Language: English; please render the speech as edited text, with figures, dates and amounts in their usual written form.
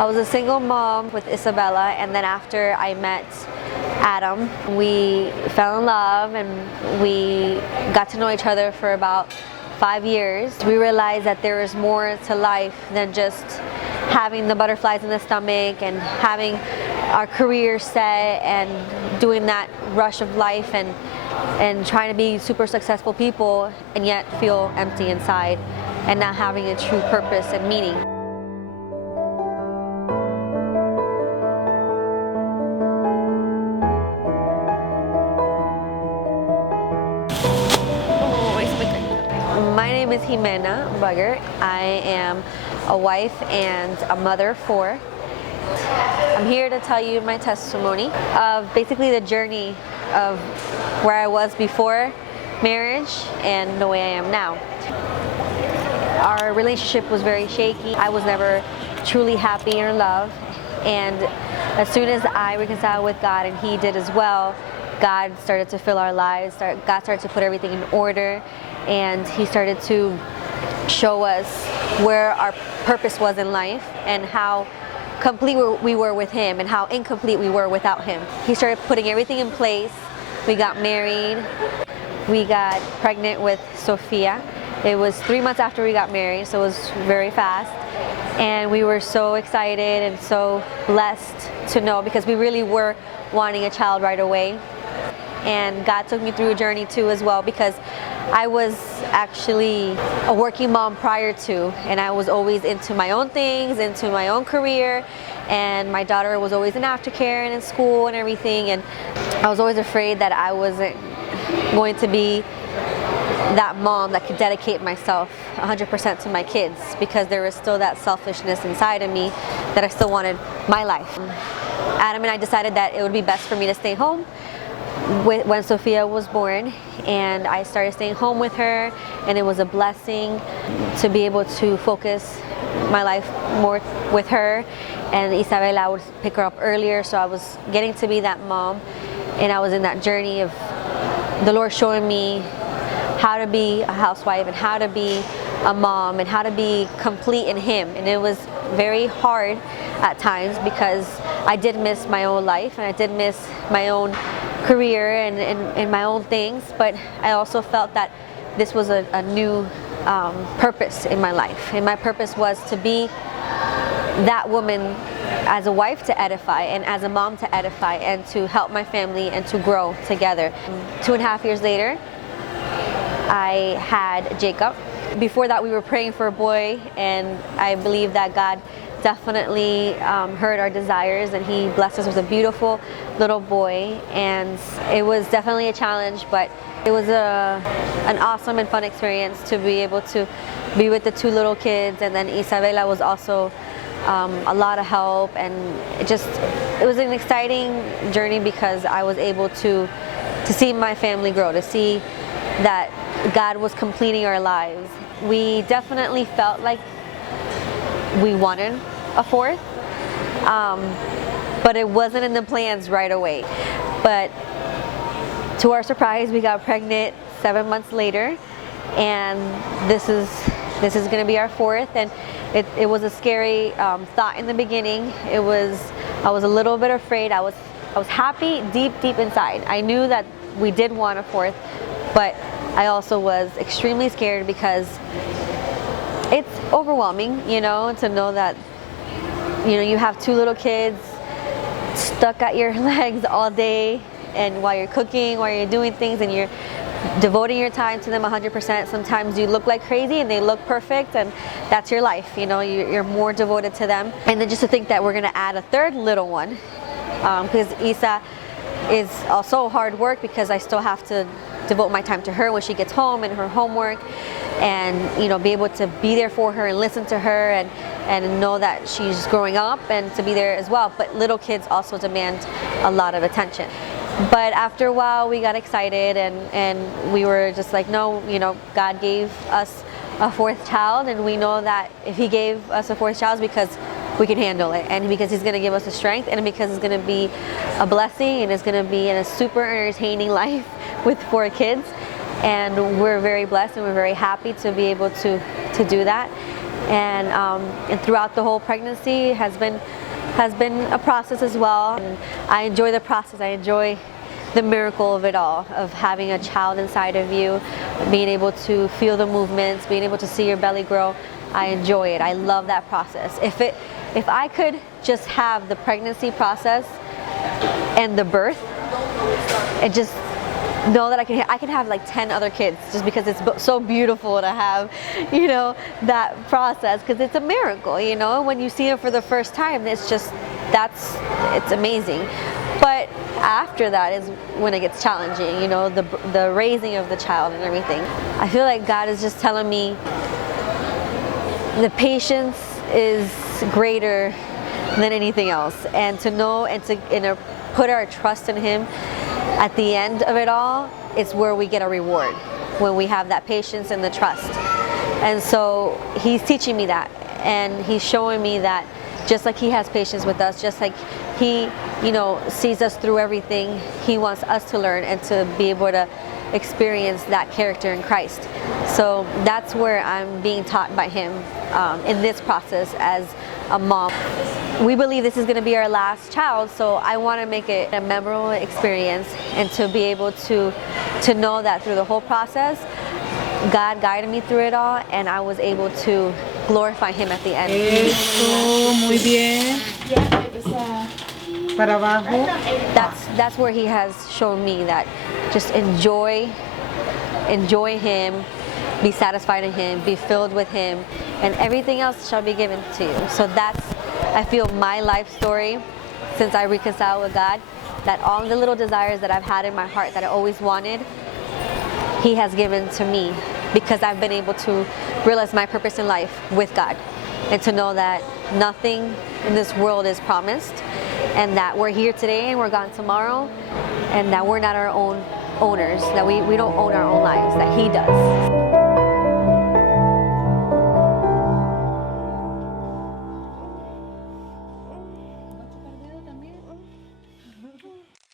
I was a single mom with Isabella, and then after I met Adam, we fell in love and we got to know each other for about 5 years. We realized that there is more to life than just having the butterflies in the stomach and having our career set and doing that rush of life and trying to be super successful people and yet feel empty inside and not having a true purpose and meaning. My name is Ximena. I am a wife and a mother of 4. I'm here to tell you my testimony of basically the journey of where I was before marriage and the way I am now. Our relationship was very shaky. I was never truly happy in love, and as soon as I reconciled with God and He did as well, God started to fill our lives. God started to put everything in order, and He started to show us where our purpose was in life and how complete we were with Him and how incomplete we were without Him. He started putting everything in place. We got married. We got pregnant with Sophia. It was 3 months after we got married, so it was very fast. And we were so excited and so blessed to know, because we really were wanting a child right away. And God took me through a journey too as well, because I was actually a working mom prior to, and I was always into my own things, into my own career, and my daughter was always in aftercare and in school and everything, and I was always afraid that I wasn't going to be that mom that could dedicate myself 100% to my kids, because there was still that selfishness inside of me that I still wanted my life. Adam and I decided that it would be best for me to stay home when Sophia was born, and I started staying home with her, and it was a blessing to be able to focus my life more with her. And Isabella would pick her up earlier, so I was getting to be that mom, and I was in that journey of the Lord showing me how to be a housewife and how to be a mom and how to be complete in Him. And it was very hard at times, because I did miss my own life and I did miss my own career and my own things, but I also felt that this was a new purpose in my life, and my purpose was to be that woman as a wife to edify and as a mom to edify and to help my family and to grow together. 2.5 years later, I had Jacob. Before that, we were praying for a boy, and I believe that God definitely heard our desires, and He blessed us with a beautiful little boy. And it was definitely a challenge, but it was an awesome and fun experience to be able to be with the 2 little kids. And then Isabella was also a lot of help, and it was an exciting journey, because I was able to see my family grow, to see that God was completing our lives. We definitely felt like we wanted a 4th, but it wasn't in the plans right away. But to our surprise, we got pregnant 7 months later, and this is going to be our 4th. And it was a scary thought in the beginning. I was a little bit afraid. I was happy deep inside. I knew that we did want a 4th, but I also was extremely scared, because it's overwhelming, to know that, you have 2 little kids stuck at your legs all day, and while you're cooking, while you're doing things, and you're devoting your time to them 100%. Sometimes you look like crazy and they look perfect, and that's your life, you're more devoted to them. And then just to think that we're going to add a 3rd little one, because Isa is also hard work, because I still have to devote my time to her when she gets home and her homework, and be able to be there for her and listen to her and know that she's growing up, and to be there as well. But little kids also demand a lot of attention. But after a while, we got excited, and we were just like, no, God gave us a 4th child, and we know that if He gave us a 4th child, it's because we can handle it, and because He's going to give us the strength, and because it's going to be a blessing, and it's going to be in a super entertaining life with 4 kids. And we're very blessed, and we're very happy to be able to do that. and throughout the whole pregnancy has been a process as well. And I enjoy the process. I enjoy the miracle of it all, of having a child inside of you, being able to feel the movements, being able to see your belly grow. I enjoy it. I love that process. If I could just have the pregnancy process and the birth, and just know that I can have like 10 other kids, just because it's so beautiful to have, you know, that process, because it's a miracle, you know, when you see it for the first time. It's amazing. But after that is when it gets challenging, you know, the raising of the child and everything. I feel like God is just telling me the patience is greater than anything else, and to know and to put our trust in Him at the end of it all, it's where we get a reward, when we have that patience and the trust. And so He's teaching me that, and He's showing me that just like He has patience with us, just like He, you know, sees us through everything, He wants us to learn and to be able to experience that character in Christ. So that's where I'm being taught by Him in this process as a mom. We believe this is going to be our last child, so I want to make it a memorable experience, and to be able to know that through the whole process, God guided me through it all, and I was able to glorify Him at the end. Eso, muy bien. Para abajo. That's where He has shown me that just enjoy Him, be satisfied in Him, be filled with Him, and everything else shall be given to you. So that's, I feel, my life story since I reconciled with God, that all the little desires that I've had in my heart that I always wanted, He has given to me, because I've been able to realize my purpose in life with God, and to know that nothing in this world is promised, and that we're here today and we're gone tomorrow, and that we're not our own owners, that we don't own our own lives, that He does.